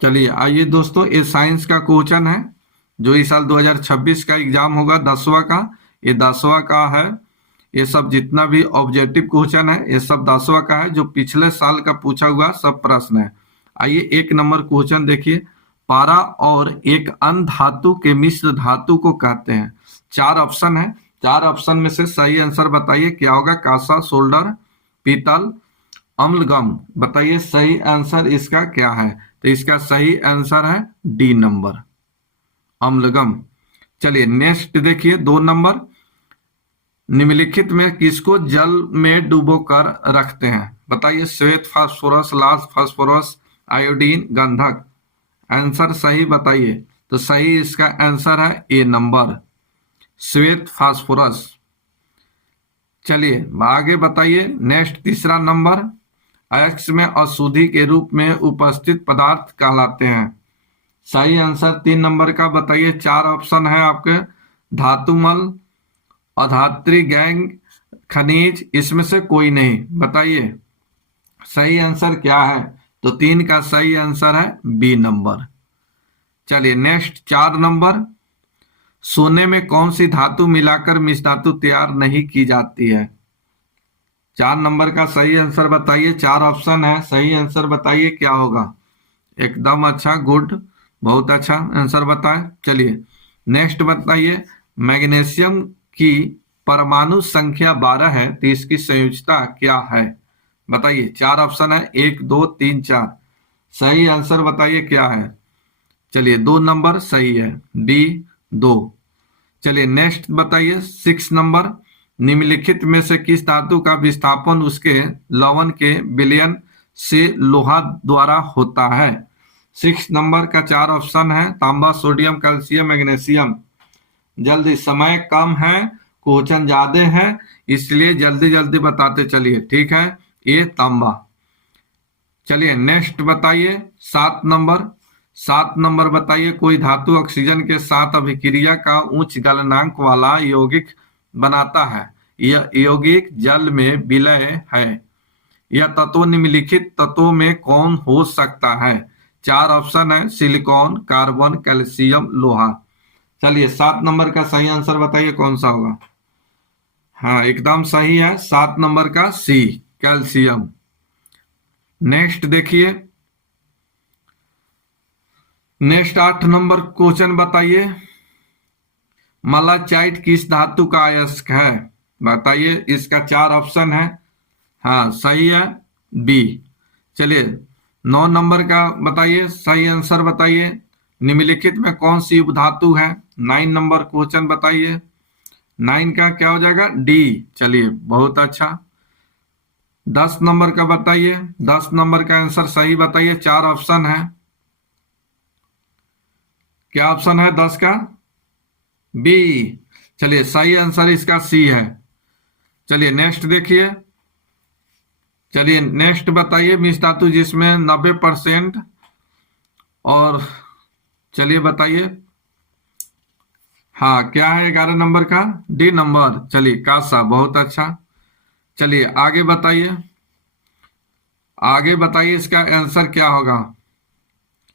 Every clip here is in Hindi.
चलिए आइए दोस्तों, ये साइंस का क्वेश्चन है जो इस साल 2026 का एग्जाम होगा 10वां का। ये 10वां का है। ये सब जितना भी ऑब्जेक्टिव क्वेश्चन है ये सब 10वां का है, जो पिछले साल का पूछा हुआ सब प्रश्न है। आइए 1 नंबर क्वेश्चन देखिए। पारा और एक अन्य धातु के मिश्र धातु को कहते हैं। 4 ऑप्शन है, 4 ऑप्शन में से सही आंसर बताइए क्या होगा। कांसा, सोल्डर, पीतल, अम्लगम। बताइए सही आंसर इसका क्या है। तो इसका सही आंसर है डी नंबर, अम्लगम। चलिए नेक्स्ट देखिए 2 नंबर। निम्नलिखित में किसको जल में डुबोकर रखते हैं। बताइए श्वेत फास्फोरस, लाल फास्फोरस, आयोडीन, गंधक। आंसर सही बताइए। तो सही इसका आंसर है ए नंबर, श्वेत फास्फोरस। चलिए आगे बताइए नेक्स्ट 3 नंबर। अयस्क में अशुद्धि के रूप में उपस्थित पदार्थ कहलाते हैं। सही आंसर 3 नंबर का बताइए। 4 ऑप्शन है आपके। धातुमल, अधात्री गैंग, खनिज, इसमें से कोई नहीं। बताइए सही आंसर क्या है। तो 3 का सही आंसर है बी नंबर। चलिए नेक्स्ट 4 नंबर। सोने में कौन सी धातु मिलाकर मिश्र धातु तैयार नहीं की जाती है। 4 नंबर का सही आंसर बताइए। 4 ऑप्शन है, सही आंसर बताइए क्या होगा। एकदम अच्छा, गुड, बहुत अच्छा आंसर बताएं। चलिए नेक्स्ट बताइए। मैग्नीशियम की परमाणु संख्या 12 है तो इसकी संयोजकता क्या है। बताइए 4 ऑप्शन है, 1, 2, 3, 4। सही आंसर बताइए क्या है। चलिए 2 नंबर सही है, बी 2। चलिए नेक्स्ट बताइए 6 नंबर। निम्नलिखित में से किस धातु का विस्थापन उसके लवण के विलयन से लोहा द्वारा होता है। 6 नंबर का 4 ऑप्शन है। तांबा, सोडियम, कैल्शियम, मैग्नीशियम। जल्दी, समय कम है, क्वेश्चन ज्यादा है, इसलिए जल्दी जल्दी बताते चलिए, ठीक है। ये तांबा। चलिए नेक्स्ट बताइए 7 नंबर। 7 नंबर बताइए कोई धातु ऑक्सीजन के साथ अभिक्रिया का उच्च गलनांक वाला यौगिक बनाता है। यह यौगिक जल में विलय है। यह तत्व निम्नलिखित तत्वों में कौन हो सकता है। 4 ऑप्शन है। सिलिकॉन, कार्बन, कैल्शियम, लोहा। चलिए 7 नंबर का सही आंसर बताइए कौन सा होगा। हाँ एकदम सही है, 7 नंबर का सी, कैल्शियम। नेक्स्ट देखिए नेक्स्ट 8 नंबर क्वेश्चन बताइए। मलाचाइट किस धातु का अयस्क है। बताइए, इसका 4 ऑप्शन है। हाँ सही है, बी। चलिए 9 नंबर का बताइए, सही आंसर बताइए। निम्नलिखित में कौन सी उपधातु है। 9 नंबर क्वेश्चन बताइए। 9 का क्या हो जाएगा, डी। चलिए बहुत अच्छा। 10 नंबर का बताइए। 10 नंबर का आंसर सही बताइए। 4 ऑप्शन है। क्या ऑप्शन है 10 का, बी। चलिए सही आंसर इसका सी है। चलिए नेक्स्ट देखिए। चलिए नेक्स्ट बताइए मिश्र धातु जिसमें 90% और चलिए बताइए। हाँ क्या है 11 नंबर का, डी नंबर। चलिए कासा, बहुत अच्छा। चलिए आगे बताइए। आगे बताइए इसका आंसर क्या होगा।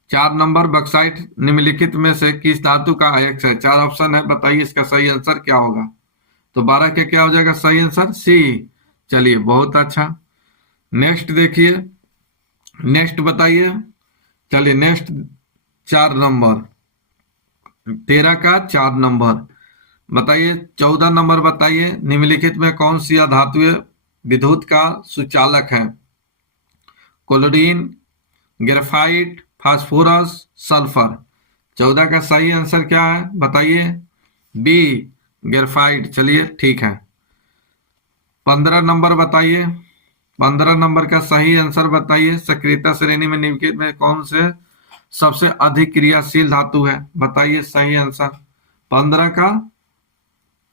4 नंबर बक्साइट निम्नलिखित में से किस धातु का अयस्क है। 4 ऑप्शन है, बताइए इसका सही आंसर क्या होगा। तो 12 के क्या हो जाएगा सही आंसर, सी। चलिए बहुत अच्छा। नेक्स्ट देखिए। नेक्स्ट बताइए। चलिए नेक्स्ट 4 नंबर, 13 का 4 नंबर बताइए। 14 नंबर बताइए निम्नलिखित में कौन सी अधातुएं विद्युत का सुचालक है। Chlorine, graphite, phosphorus, sulphur. 14 का सही आंसर क्या है बताइए, बी, ग्रेफाइट। चलिए ठीक है। 15 नंबर बताइए। 15 नंबर का सही आंसर बताइए। सक्रियता श्रेणी में निम्नलिखित में कौन से सबसे अधिक क्रियाशील धातु है। बताइए सही आंसर 15 का,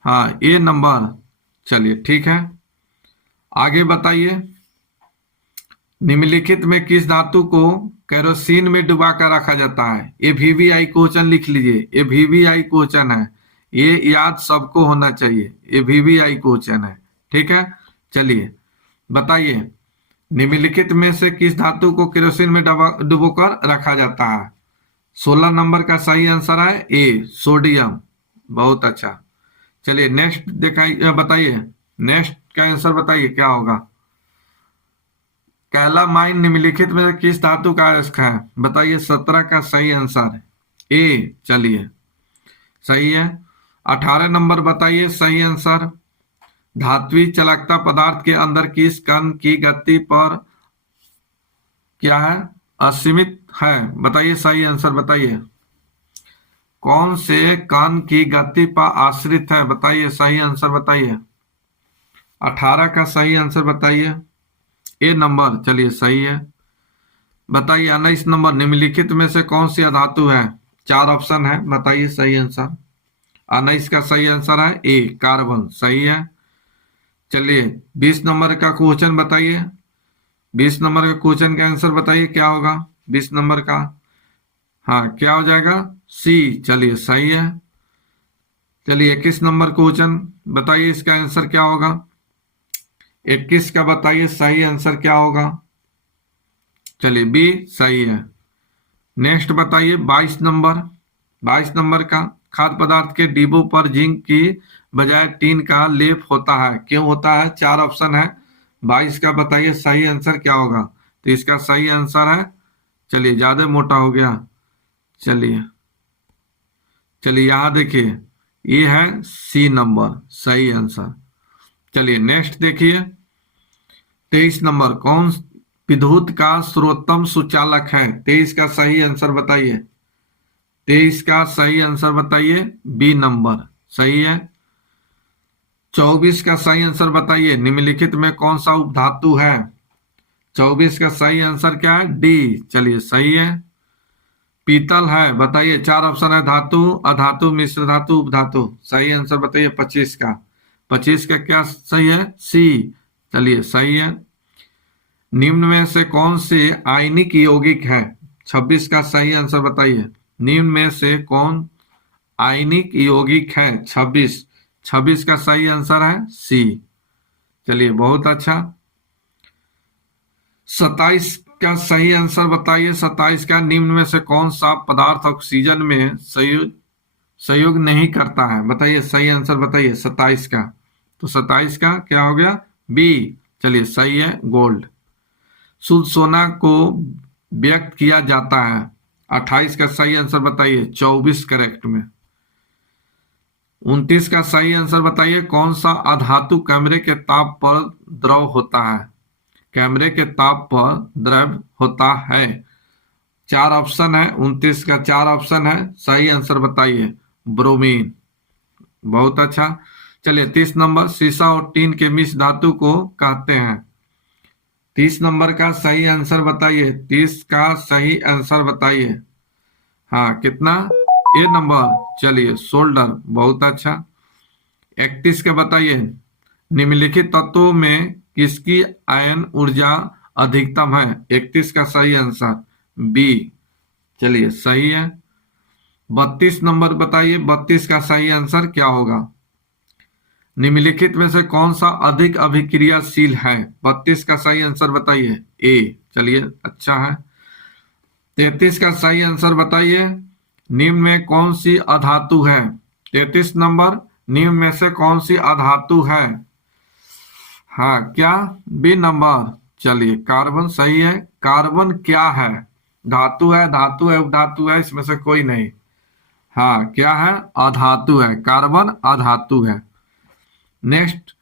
हाँ ए नंबर। चलिए ठीक है। आगे बताइए। निम्नलिखित में किस धातु को केरोसिन में डुबा कर रखा जाता है। ये VVI क्वेश्चन लिख लीजिए, ये VVI क्वेश्चन है, ये याद सबको होना चाहिए। ये VVI क्वेश्चन है, ठीक है। चलिए बताइए निम्नलिखित में से किस धातु को केरोसिन में डुबोकर रखा जाता है? 16 नंबर का सही आंसर है ए, सोडियम। बहुत अच्छा। चलिए नेक्स्ट दिखाइए, बताइए नेक्स्ट का आंसर बताइए क्या होगा। कैलामाइन निम्नलिखित में से किस धातु का अयस्क है? बताइए 17 का सही आंसर ए। चलिए सही है। 18 नंबर बताइए सही आंसर। धात्विक चलकता पदार्थ के अंदर किस कण की गति पर क्या है? असीमित है। बताइए सही आंसर बताइए। कौन से कण की गति पर आश्रित है? बताइए सही आंसर बताइए। 18 का सही आंसर बताइए। ए नंबर। चलिए सही है। बताइए 19 नंबर निम्नलिखित में से कौन सी अधातु है? 4 ऑप्शन है, बताइए सही आंसर। 19 का सही आंसर है ए, कार्बन। सही है। चलिए 20 नंबर का क्वेश्चन बताइए। 20 नंबर का क्वेश्चन का आंसर बताइए क्या होगा 20 नंबर का। हाँ, क्या हो जाएगा? सी। चलिए सही है। चलिए 21 नंबर क्वेश्चन बताइए, इसका आंसर क्या होगा? 21 का बताइए सही आंसर क्या होगा। चलिए बी सही है। नेक्स्ट बताइए 22 नंबर। 22 नंबर का खाद्य पदार्थ के डिब्बों पर जिंक की बजाय टीन का लेप होता है, क्यों होता है? 4 ऑप्शन है। 22 का बताइए सही आंसर क्या होगा। तो इसका सही आंसर है, चलिए ज्यादा मोटा हो गया। चलिए चलिए यहां देखिए, ये है सी नंबर सही आंसर। चलिए नेक्स्ट देखिए 23 नंबर, कौन विद्युत का सर्वोत्तम सुचालक है? 23 का सही आंसर बताइए। 23 का सही आंसर बताइए। बी नंबर सही है। 24 का सही आंसर बताइए। निम्नलिखित में कौन सा उपधातु है? 24 का सही आंसर क्या है? डी। चलिए सही है। पीतल है। बताइए 4 ऑप्शन है, धातु, अधातु, मिश्र धातु, उपधातु। सही आंसर बताइए 25 का। 25 का क्या सही है? सी। चलिए सही है। निम्न में से कौन से आयनिक यौगिक है? 26 का सही आंसर बताइए। निम्न में से कौन आयनिक यौगिक है? 26 का सही आंसर है सी। चलिए बहुत अच्छा। 27 का सही आंसर बताइए। 27 का निम्न में से कौन सा पदार्थ ऑक्सीजन में सहयोग नहीं करता है? बताइए सही आंसर बताइए 27 का। तो 27 का क्या हो गया? बी। चलिए सही है, गोल्ड। शुद्ध सोना को व्यक्त किया जाता है। 28 का सही आंसर बताइए। 24 करेक्ट में। 29 का सही आंसर बताइए। कौन सा अधातु कैमरे के ताप पर द्रव होता है? कैमरे के ताप पर द्रव होता है। 4 ऑप्शन है। 29 का 4 ऑप्शन है। सही आंसर बताइए। ब्रोमीन। बहुत अच्छा। चलिए 30 नंबर, सीसा और टीन के मिश्र धातु को कहते हैं। 30 नंबर का सही आंसर बताइए। 30 का सही आंसर बताइए। हाँ कितना? ए नंबर। चलिए सोल्डर। बहुत अच्छा। 31 का बताइए। निम्नलिखित तत्वों में किसकी आयन ऊर्जा अधिकतम है? 31 का सही आंसर बी। चलिए सही है। 32 नंबर बताइए। 32 का सही आंसर क्या होगा? निम्नलिखित में से कौन सा अधिक अभिक्रियाशील है? 32 का सही आंसर बताइए। ए। चलिए अच्छा है। 33 का सही आंसर बताइए। निम्न में कौन सी अधातु है? 33 नंबर, निम्न में से कौन सी अधातु है? हाँ क्या? B number. चलिए कार्बन सही है। कार्बन क्या है? धातु है, धातु है, उपधातु है, इसमें से कोई नहीं। हाँ क्या है? अधातु है। कार्बन अधातु है। नेक्स्ट,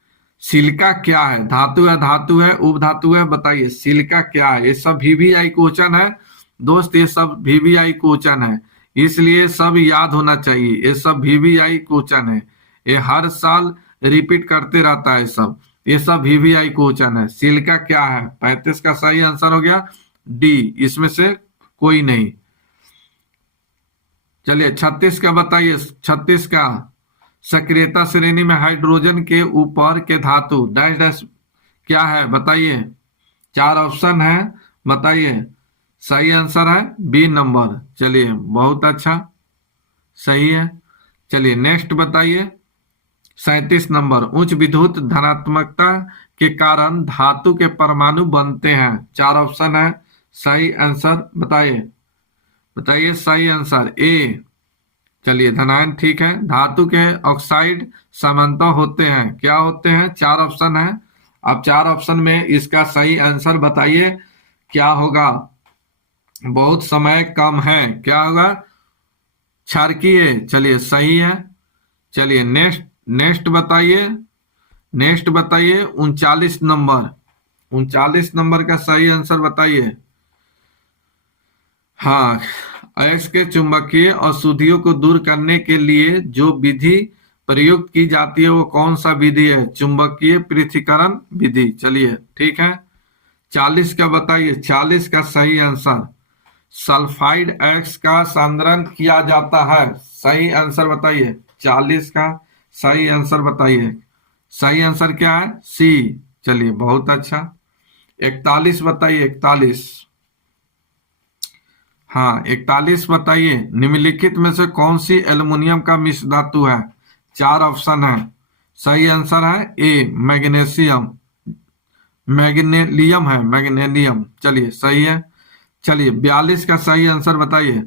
सिलिका क्या है? धातु है, धातु है, उपधातु है, बताइए सिलिका क्या है? ये सब वीवीआई क्वेश्चन है दोस्त, ये सब वीवीआई क्वेश्चन है, इसलिए सब याद होना चाहिए। ये सब वीवीआई क्वेश्चन है, ये हर साल रिपीट करते रहता है सब। ये सब वीवीआई क्वेश्चन है। सिलिका क्या है? 35 का सही आंसर हो गया डी, इसमें से कोई नहीं। चलिए 36 का बताइए। 36 का सक्रियता श्रेणी में हाइड्रोजन के ऊपर के धातु डैश डैश क्या है? बताइए। 4 ऑप्शन है, बताइए। सही आंसर है बी नंबर। चलिए बहुत अच्छा, सही है। चलिए नेक्स्ट बताइए। 37 नंबर, उच्च विद्युत धनात्मकता के कारण धातु के परमाणु बनते हैं। 4 ऑप्शन है, सही आंसर बताइए। बताइए सही आंसर। ए, चलिए धनायन ठीक है। धातु के ऑक्साइड सामान्यतः होते हैं, क्या होते हैं? 4 ऑप्शन है। अब 4 ऑप्शन में इसका सही आंसर बताइए क्या होगा। बहुत समय कम है, क्या होगा? क्षारकीय। चलिए सही है। चलिए नेक्स्ट नेक्स्ट बताइए। नेक्स्ट बताइए 39 नंबर। 39 नंबर का सही आंसर बताइए। हाँ, अयस्क चुंबकीय अशुद्धियों को दूर करने के लिए जो विधि प्रयुक्त की जाती है वो कौन सा विधि है? चुंबकीय पृथक्करण विधि। चलिए ठीक है। 40 का बताइए। 40 का सही आंसर, सल्फाइड एक्स का सांद्रण किया जाता है। सही आंसर बताइए। 40 का सही आंसर बताइए। सही आंसर क्या है? सी। चलिए बहुत अच्छा। 41 बताइए। 41, हाँ 41 बताइए। निम्नलिखित में से कौन सी एल्युमिनियम का मिश्र धातु है? 4 ऑप्शन है। सही आंसर है ए, मैग्नीशियम। मैग्नेलियम है, मैग्नेलियम। चलिए सही है। चलिए 42 का सही आंसर बताइए।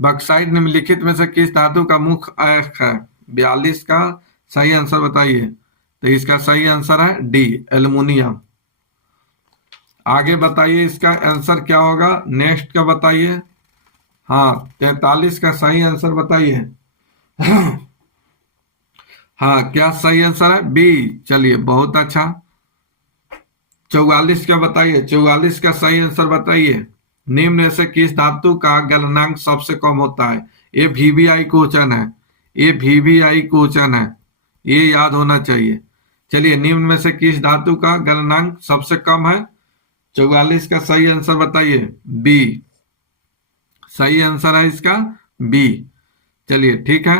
बक्साइट निम्नलिखित में से किस धातु का मुख्य अयस्क है? 42 का सही आंसर बताइए। तो इसका सही आंसर है डी, एल्युमिनियम। आगे बताइए इसका आंसर क्या होगा। नेक्स्ट का बताइए। हाँ 43 का सही आंसर बताइए। हाँ क्या सही आंसर है? बी। चलिए बहुत अच्छा। 44 का बताइए। 44 का सही आंसर बताइए। निम्न में से किस धातु का गलनांक सबसे कम होता है? ये वीवीआई क्वेश्चन है। ये वीवीआई क्वेश्चन है, ये याद होना चाहिए। चलिए निम्न में से किस धातु का गलनांक सबसे कम है? 44 का सही आंसर बताइए। बी। सही आंसर है इसका बी। चलिए ठीक है।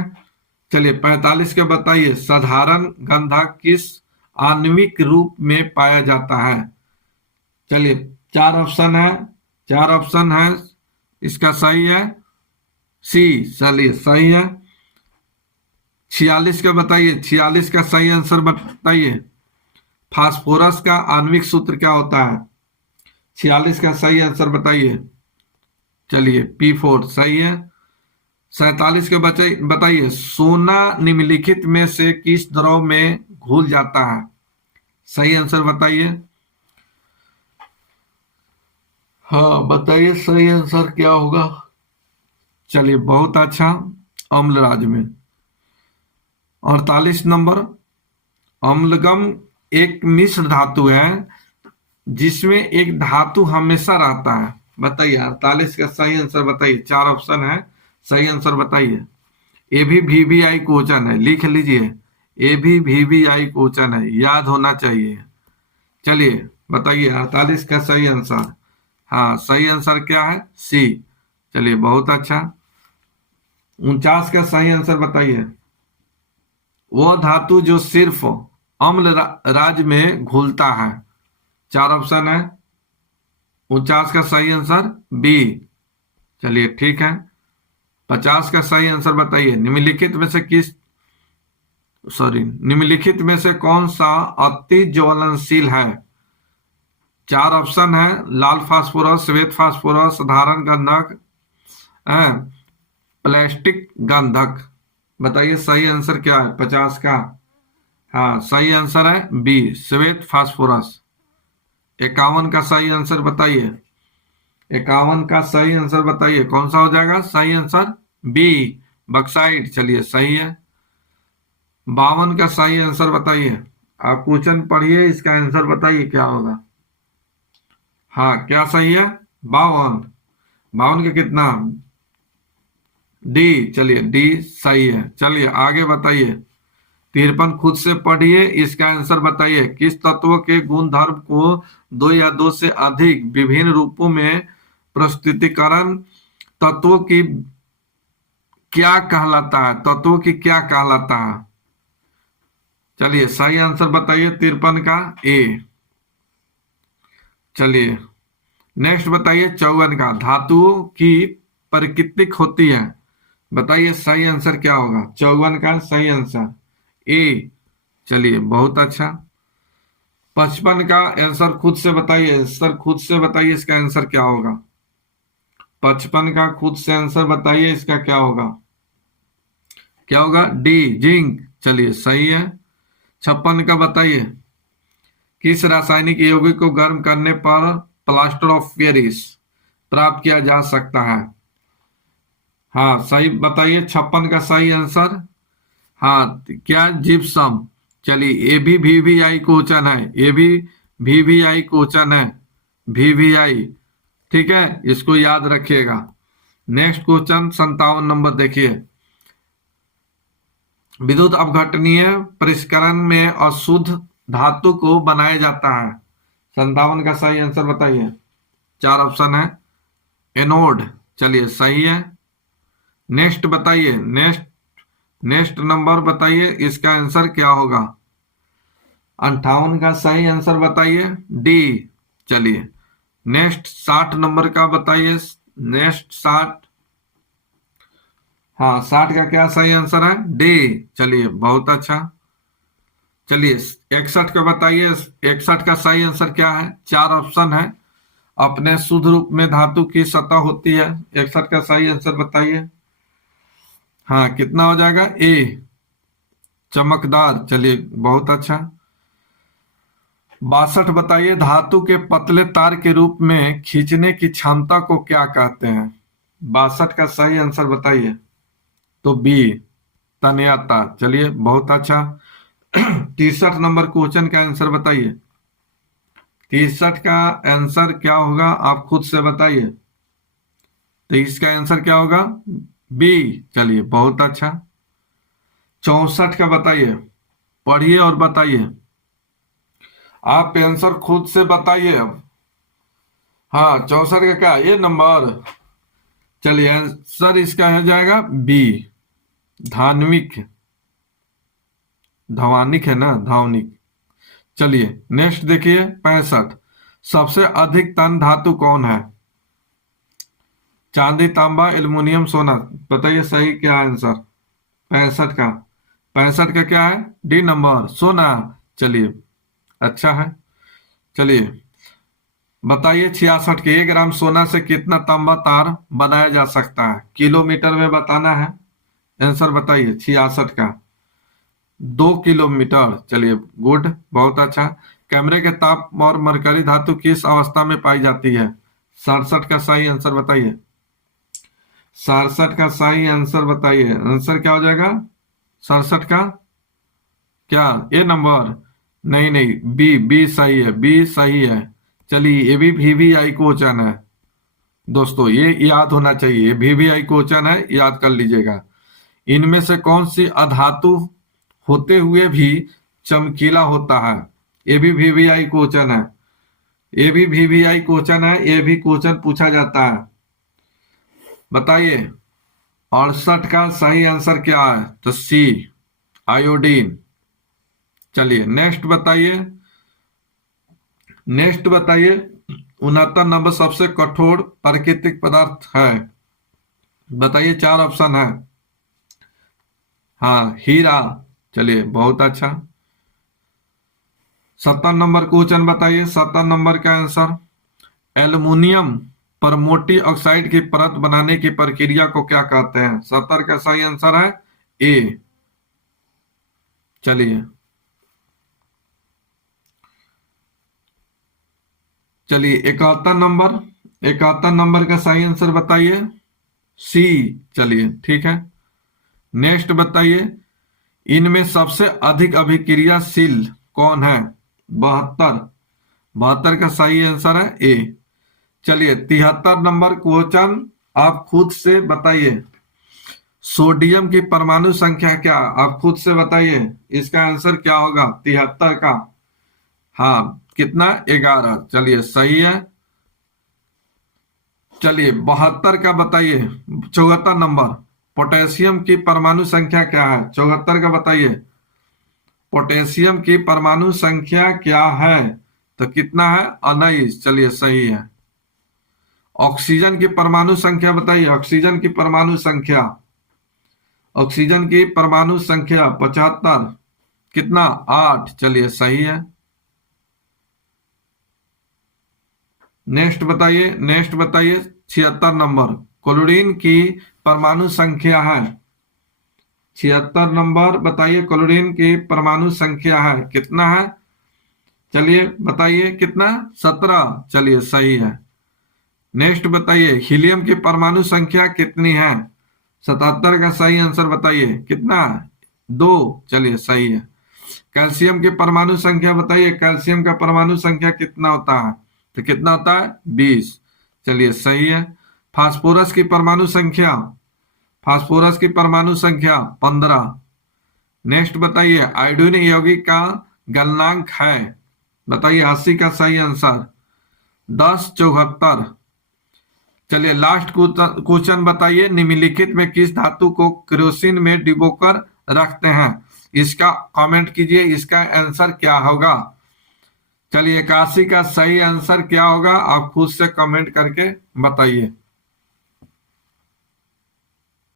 चलिए 45 का बताइए। साधारण गंधक किस आणविक रूप में पाया जाता है? चलिए 4 ऑप्शन है। 4 ऑप्शन है, इसका सही है सी। चलिए सही है। 46 का बताइए। 46 का सही आंसर बताइए। फास्फोरस का आणविक सूत्र क्या होता है? 46 का सही आंसर बताइए। चलिए P4 सही है। 47 के बताइए। सोना निम्नलिखित में से किस द्रव में घुल जाता है? सही आंसर बताइए। हाँ बताइए सही आंसर क्या होगा। चलिए बहुत अच्छा, अम्लराज में। 48 नंबर, अम्लगम एक मिश्र धातु है जिसमें एक धातु हमेशा रहता है। बताइए 48 का सही आंसर बताइए। 4 ऑप्शन है, सही आंसर बताइए। ये भी वीवीआई क्वेश्चन है, लिख लीजिए। ये भी वीवीआई क्वेश्चन है, याद होना चाहिए। चलिए बताइए 48 का सही आंसर। हाँ सही आंसर क्या है? सी। चलिए बहुत अच्छा। 49 का सही आंसर बताइए। वो धातु जो सिर्फ अम्ल राज में घुलता है। 4 ऑप्शन है। 49 का सही आंसर बी। चलिए ठीक है। 50 का सही आंसर बताइए। निम्नलिखित में से निम्नलिखित में से कौन सा अति ज्वलनशील है? 4 ऑप्शन है। लाल फास्फोरस, श्वेत फास्फोरस, साधारण गंधक, प्लास्टिक गंधक। बताइए सही आंसर क्या है 50 का? हाँ सही आंसर है बी, श्वेत फास्फोरस। 51 का सही आंसर बताइए। 51 का सही आंसर बताइए, कौन सा हो जाएगा सही आंसर? B, bauxite. चलिए सही है। 52 का सही आंसर बताइए। आप क्वेश्चन पढ़िए, इसका आंसर बताइए क्या होगा। हाँ क्या सही है? 52। 52 का कितना? डी। चलिए डी सही है। चलिए आगे बताइए। 53 खुद से पढ़िए, इसका आंसर बताइए। किस तत्व के गुण धर्म को 2 या 2 से अधिक विभिन्न रूपों में प्रस्तुतिकरण तत्वों की क्या कहलाता है? तत्वों की क्या कहलाता है? चलिए सही आंसर बताइए 53 का ए। चलिए नेक्स्ट बताइए 54 का। धातुओं की प्रकृतिक होती है। बताइए सही आंसर क्या होगा 54 का सही आंसर। ए। चलिए बहुत अच्छा। 55 का आंसर खुद से बताइए सर, खुद से बताइए इसका आंसर क्या होगा। 55 का खुद से आंसर बताइए इसका क्या होगा। क्या होगा? D, zinc. चलिए सही है। 56 का बताइए, किस रासायनिक यौगिक को गर्म करने पर प्लास्टर ऑफ पेरिस प्राप्त किया जा सकता है? हाँ सही बताइए, 56 का सही आंसर। हाँ क्या? जिप्सम। चलिए, ये भी वीवीआई क्वेश्चन है, ये भी वीवीआई क्वेश्चन है, वीवीआई। ठीक है, इसको याद रखिएगा। नेक्स्ट क्वेश्चन 57 नंबर देखिए। विद्युत अपघटनीय परिष्करण में अशुद्ध धातु को बनाया जाता है। 57 का सही आंसर बताइए। 4 ऑप्शन है। एनोड। चलिए सही है। नेक्स्ट बताइए, नेक्स्ट नंबर बताइए, इसका आंसर क्या होगा। 58 का सही आंसर बताइए, डी। चलिए नेक्स्ट 60 नंबर का बताइए। नेक्स्ट 60। हाँ 60 का क्या सही आंसर है? डी। चलिए बहुत अच्छा। चलिए 61 का बताइए, 61 का सही आंसर क्या है? 4 ऑप्शन है। अपने शुद्ध रूप में धातु की सतह होती है। 61 का सही आंसर बताइए। हाँ कितना हो जाएगा? ए, चमकदार। चलिए बहुत अच्छा। 62 बताइए, धातु के पतले तार के रूप में खींचने की क्षमता को क्या कहते हैं? 62 का सही आंसर बताइए। तो बी, तन्यता। चलिए बहुत अच्छा। 63 नंबर क्वेश्चन का आंसर बताइए। 63 का आंसर क्या होगा, आप खुद से बताइए। 23 का आंसर क्या होगा? बी। चलिए बहुत अच्छा। 64 का बताइए, पढ़िए और बताइए। आप आंसर खुद से बताइए अब। हाँ 64 का क्या? ये नंबर। चलिए आंसर इसका हो जाएगा बी, धान्विक। धवानिक है ना, धावनिक। चलिए नेक्स्ट देखिए 65। सबसे अधिक तन धातु कौन है? चांदी, तांबा, एल्युमिनियम, सोना। बताइए सही क्या आंसर। 65 का, 65 का क्या है? डी नंबर, सोना। चलिए अच्छा है। चलिए बताइए 66 के 1 ग्राम सोना से कितना तांबा तार बनाया जा सकता है? किलोमीटर में बताना है। आंसर बताइए 66 का। 2 किलोमीटर। चलिए गुड, बहुत अच्छा। कैमरे के ताप और मरकरी धातु किस अवस्था में पाई जाती है? 67 का सही आंसर बताइए। 67 का सही आंसर बताइए। आंसर क्या हो जाएगा 67 का? क्या ए नंबर? नहीं नहीं, बी, बी सही है, बी सही है। चलिए ये भी वीवीआई क्वेश्चन है दोस्तों, ये याद होना चाहिए, ये वीवीआई क्वेश्चन है, याद कर लीजिएगा। इनमें से कौन सी अधातु होते हुए भी चमकीला होता है? ये भी वीवीआई क्वेश्चन है, ये भी वीवीआई क्वेश्चन है, ये भी क्वेश्चन पूछा जाता है। बताइए 68 का सही आंसर क्या है? तो सी, आयोडीन। चलिए नेक्स्ट बताइए। नेक्स्ट बताइए 69 नंबर, सबसे कठोर प्राकृतिक पदार्थ है। बताइए 4 ऑप्शन है। हाँ हीरा। चलिए बहुत अच्छा। 70 नंबर क्वेश्चन बताइए। 70 नंबर का आंसर, एल्युमिनियम पर मोटी ऑक्साइड की परत बनाने की प्रक्रिया को क्या कहते हैं? 70 का सही आंसर है ए। चलिए चलिए 71 नंबर, 71 नंबर का सही आंसर बताइए। सी। चलिए ठीक है। नेक्स्ट बताइए, इनमें सबसे अधिक अभिक्रियाशील कौन है? 72। 72 का सही आंसर है ए। चलिए 73 नंबर क्वेश्चन, आप खुद से बताइए। सोडियम की परमाणु संख्या क्या? आप खुद से बताइए, इसका आंसर क्या होगा 73 का? हाँ कितना? 11। चलिए सही है। चलिए 72 का बताइए। 74 नंबर, पोटेशियम की परमाणु संख्या क्या है? 74 का बताइए। पोटेशियम की परमाणु संख्या क्या है? तो कितना है? 19। चलिए सही है। ऑक्सीजन की परमाणु संख्या बताइए। ऑक्सीजन की परमाणु संख्या, ऑक्सीजन की परमाणु संख्या 75। कितना 8, चलिए सही है। नेक्स्ट बताइए, नेक्स्ट बताइए 76 नंबर, क्लोरीन की परमाणु संख्या है। 76 नंबर बताइए, क्लोरीन की परमाणु संख्या है, कितना है? चलिए बताइए कितना, 17, चलिए सही है। नेक्स्ट बताइए, हीलियम की परमाणु संख्या कितनी है? 77 का सही आंसर बताइए, कितना है? 2, चलिए सही है। कैल्शियम की परमाणु संख्या बताइए, कैल्शियम का परमाणु संख्या कितना होता है? तो कितना होता है? 20, चलिए सही है। फास्फोरस की परमाणु संख्या, फास्फोरस की परमाणु संख्या 15। नेक्स्ट बताइए, आयोडीन यौगिक का गलनांक है, बताइए 80 का सही आंसर, 10, 74। चलिए लास्ट क्वेश्चन बताइए, निम्नलिखित में किस धातु को केरोसिन में डिबोकर रखते हैं? इसका कमेंट कीजिए, इसका आंसर क्या होगा? चलिए 81 का सही आंसर क्या होगा, आप खुद से कमेंट करके बताइए।